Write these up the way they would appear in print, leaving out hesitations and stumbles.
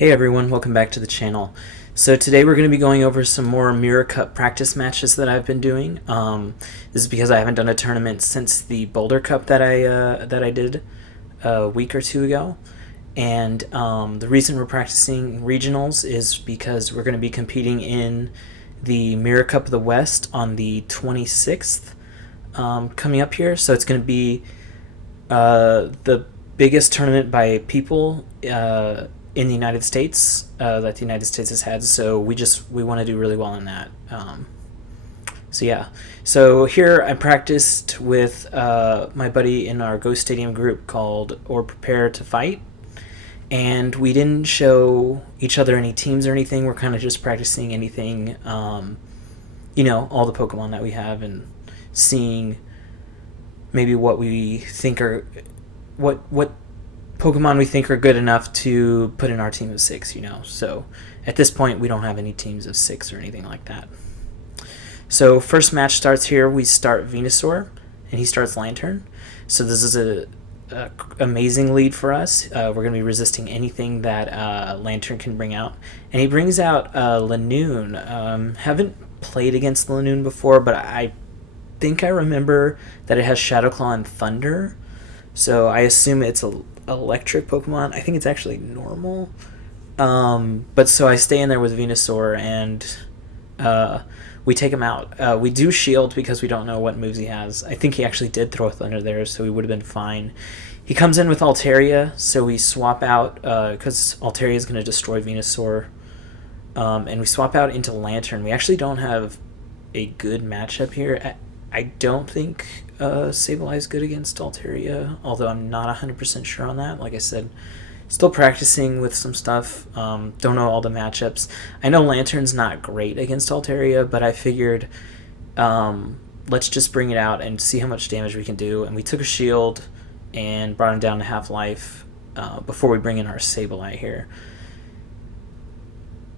Hey everyone, welcome back to the channel. So today we're going to be going over some more Mirror Cup practice matches that I've been doing. This is because I haven't done a tournament since the Boulder Cup that I did a week or two ago. And the reason we're practicing regionals is because we're going to be competing in the Mirror Cup of the West on the 26th coming up here. So it's going to be the biggest tournament by people in the United States that the United States has had, so we want to do really well in that. So here I practiced with my buddy in our Ghost Stadium group called OrPrepareToFight, and we didn't show each other any teams or anything. We're kind of just practicing anything, all the Pokemon that we have, and seeing maybe what we think are what Pokemon we think are good enough to put in our team of 6, So at this point, we don't have any teams of 6 or anything like that. So first match starts here. We start Venusaur, and he starts Lantern. So this is a amazing lead for us. We're going to be resisting anything that Lantern can bring out. And he brings out Lanoon. Haven't played against Lanoon before, but I think I remember that it has Shadow Claw and Thunder. So I assume it's a electric Pokemon. I think it's actually normal. But so I stay in there with Venusaur, and we take him out. We do shield because we don't know what moves he has. I think he actually did throw Thunder there, so we would have been fine. He comes in with Altaria, so we swap out because Altaria is going to destroy Venusaur. And we swap out into Lantern. We actually don't have a good matchup here. I don't think Sableye is good against Altaria, although I'm not 100% sure on that. Like I said, still practicing with some stuff. Don't know all the matchups. I know Lantern's not great against Altaria, but I figured let's just bring it out and see how much damage we can do. And we took a shield and brought him down to half-life before we bring in our Sableye here.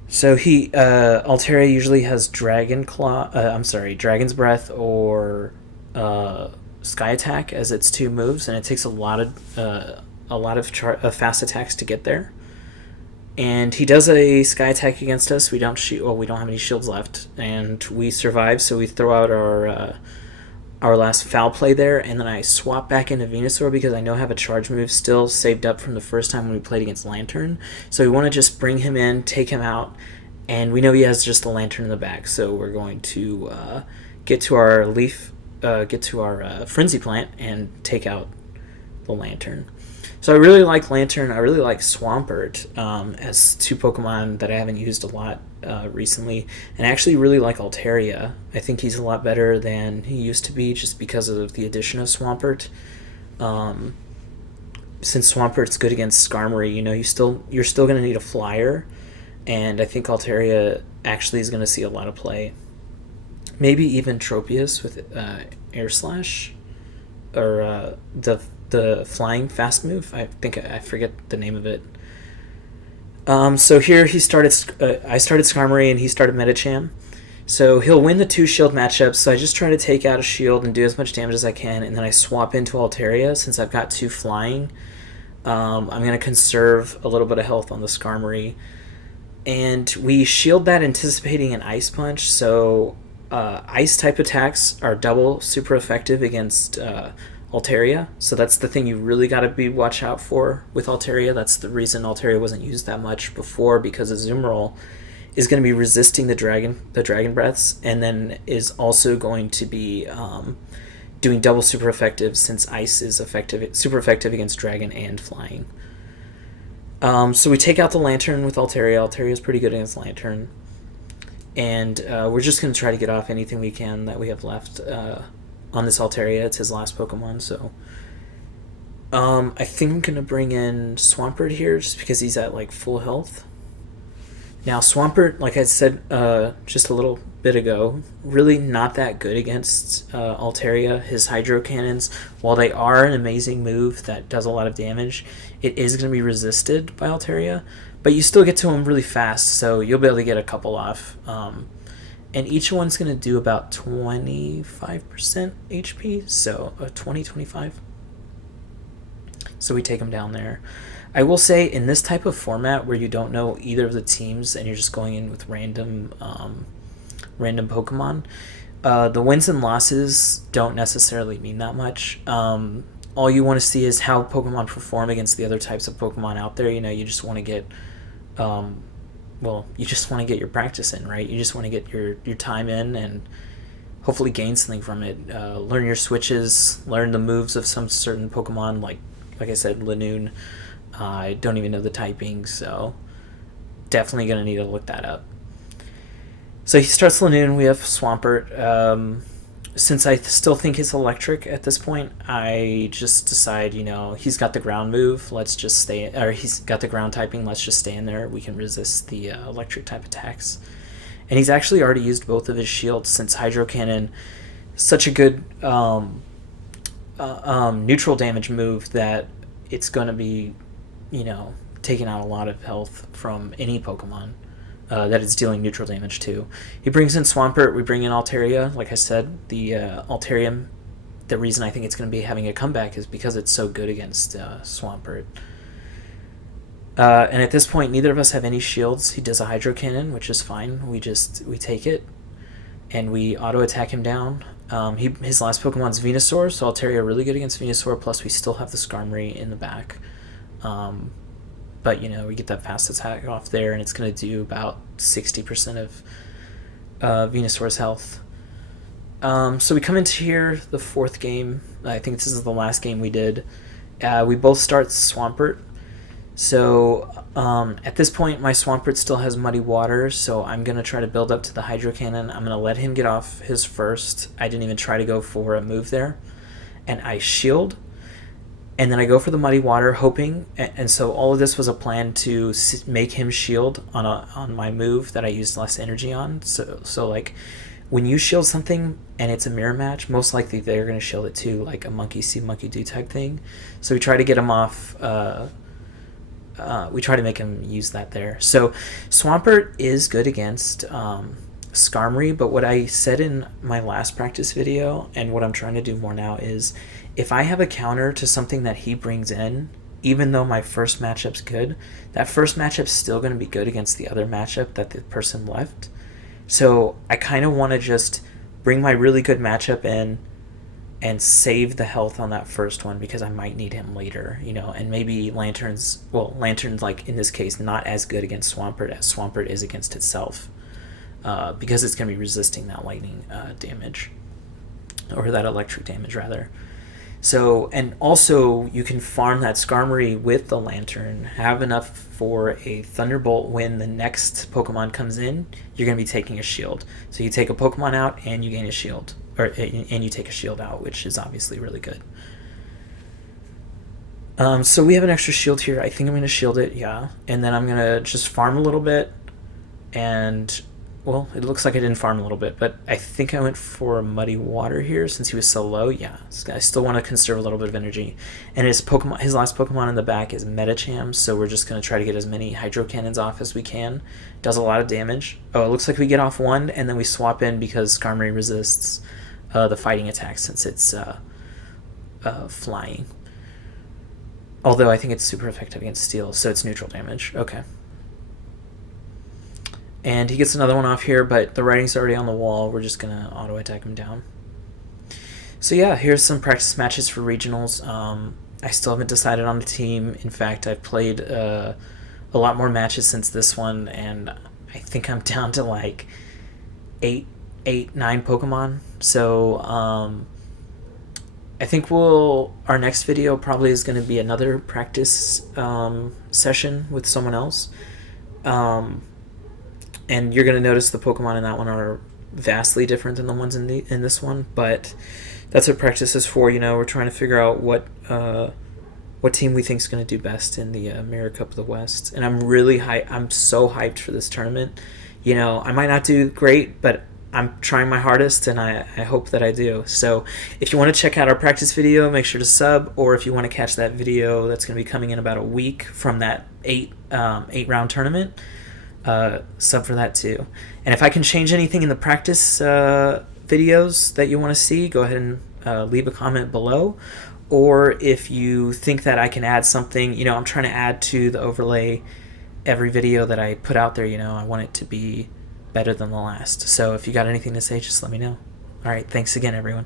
So Altaria usually has Dragon's Breath or Sky Attack as its 2 moves, and it takes a lot of fast attacks to get there. And he does a Sky Attack against us. We don't have any shields left, and we survive. So we throw out our last foul play there, and then I swap back into Venusaur because I know I have a charge move still saved up from the first time when we played against Lantern. So we want to just bring him in, take him out, and we know he has just the Lantern in the back. So we're going to get to our Frenzy Plant and take out the Lantern. So I really like Lantern. I really like Swampert as 2 Pokemon that I haven't used a lot recently. And I actually really like Altaria. I think he's a lot better than he used to be just because of the addition of Swampert. Since Swampert's good against Skarmory, you're still going to need a flyer. And I think Altaria actually is going to see a lot of play. Maybe even Tropius with Air Slash, or the flying fast move. I forget the name of it. So here I started Skarmory and he started Medicham. So he'll win the 2 shield matchups. So I just try to take out a shield and do as much damage as I can, and then I swap into Altaria since I've got 2 flying. I'm going to conserve a little bit of health on the Skarmory. And we shield that anticipating an Ice Punch, so Ice type attacks are double super effective against Altaria, so that's the thing you really got to watch out for with Altaria. That's the reason Altaria wasn't used that much before, because Azumarill is going to be resisting the Dragon Breaths, and then is also going to be doing double super effective since Ice is super effective against Dragon and Flying. So we take out the Lantern with Altaria. Altaria is pretty good against Lantern. And we're just going to try to get off anything we can that we have left on this Altaria. It's his last Pokemon, so I think I'm going to bring in Swampert here just because he's at full health. Now Swampert, like I said just a little bit ago, really not that good against Altaria. His Hydro Cannons, while they are an amazing move that does a lot of damage, it is going to be resisted by Altaria. But you still get to him really fast, so you'll be able to get a couple off. And each one's going to do about 25% HP, so 20-25. So we take him down there. I will say in this type of format where you don't know either of the teams and you're just going in with random Pokemon, the wins and losses don't necessarily mean that much. All you want to see is how Pokemon perform against the other types of Pokemon out there. You just want to get, you just want to get your practice in, right? You just want to get your time in and hopefully gain something from it. Learn your switches, learn the moves of some certain Pokemon, like I said, Lanoon. I don't even know the typing, so definitely going to need to look that up. So he starts Lanoon, we have Swampert. Since I still think it's electric at this point, I just decide, he's got the ground move, let's just stay, or he's got the ground typing, let's just stay in there. We can resist the electric type attacks. And he's actually already used both of his shields since Hydro Cannon, such a good neutral damage move that it's going to be, taking out a lot of health from any Pokemon that it's dealing neutral damage to. He brings in Swampert, we bring in Altaria. Like I said, the Altarium, the reason I think it's going to be having a comeback is because it's so good against Swampert. And at this point, neither of us have any shields. He does a Hydro Cannon, which is fine. We take it, and we auto-attack him down. His last Pokemon's Venusaur, so Altaria really good against Venusaur, plus we still have the Skarmory in the back. But, we get that fast attack off there, and it's going to do about 60% of Venusaur's health. So we come into here, the fourth game. I think this is the last game we did. We both start Swampert. So at this point, my Swampert still has Muddy Water, so I'm going to try to build up to the Hydro Cannon. I'm going to let him get off his first. I didn't even try to go for a move there. And I shield. And then I go for the Muddy Water, hoping, and so all of this was a plan to make him shield on my move that I used less energy on. So like, when you shield something and it's a mirror match, most likely they're going to shield it too, like a monkey see, monkey do type thing. So we try to get him off. We try to make him use that there. So Swampert is good against Skarmory, but what I said in my last practice video and what I'm trying to do more now is, if I have a counter to something that he brings in, even though my first matchup's good, that first matchup's still going to be good against the other matchup that the person left. So I kind of want to just bring my really good matchup in and save the health on that first one because I might need him later, and maybe Lantern's, like in this case, not as good against Swampert as Swampert is against itself, because it's going to be resisting that lightning damage, or that electric damage rather. So, and also you can farm that Skarmory with the Lantern, have enough for a Thunderbolt when the next Pokemon comes in, you're going to be taking a shield. So you take a Pokemon out and you gain a shield, and you take a shield out, which is obviously really good. So we have an extra shield here. I think I'm going to shield it, yeah. And then I'm going to just farm a little bit, and well, it looks like I didn't farm a little bit, but I think I went for Muddy Water here since he was so low. Yeah, I still want to conserve a little bit of energy. And his last Pokemon in the back is Medicham, so we're just going to try to get as many Hydro Cannons off as we can. Does a lot of damage. Oh, it looks like we get off one, and then we swap in because Skarmory resists the fighting attack since it's flying. Although I think it's super effective against Steel, so it's neutral damage. Okay. And he gets another one off here, but the writing's already on the wall. We're just going to auto-attack him down. So yeah, here's some practice matches for regionals. I still haven't decided on the team. In fact, I've played a lot more matches since this one, and I think I'm down to like 9 Pokemon. So I think our next video probably is going to be another practice session with someone else. And you're going to notice the Pokemon in that one are vastly different than the ones in this one, but that's what practice is for. We're trying to figure out what team we think is going to do best in the Mirror Cup of the West. And I'm really I'm so hyped for this tournament. I might not do great, but I'm trying my hardest, and I hope that I do. So if you want to check out our practice video, make sure to sub, or if you want to catch that video that's going to be coming in about a week from that 8-round tournament, sub for that too. And if I can change anything in the practice videos that you want to see, go ahead and leave a comment below, or if you think that I can add something, I'm trying to add to the overlay every video that I put out there. I want it to be better than the last. So if you got anything to say, just let me know. All right, thanks again, everyone.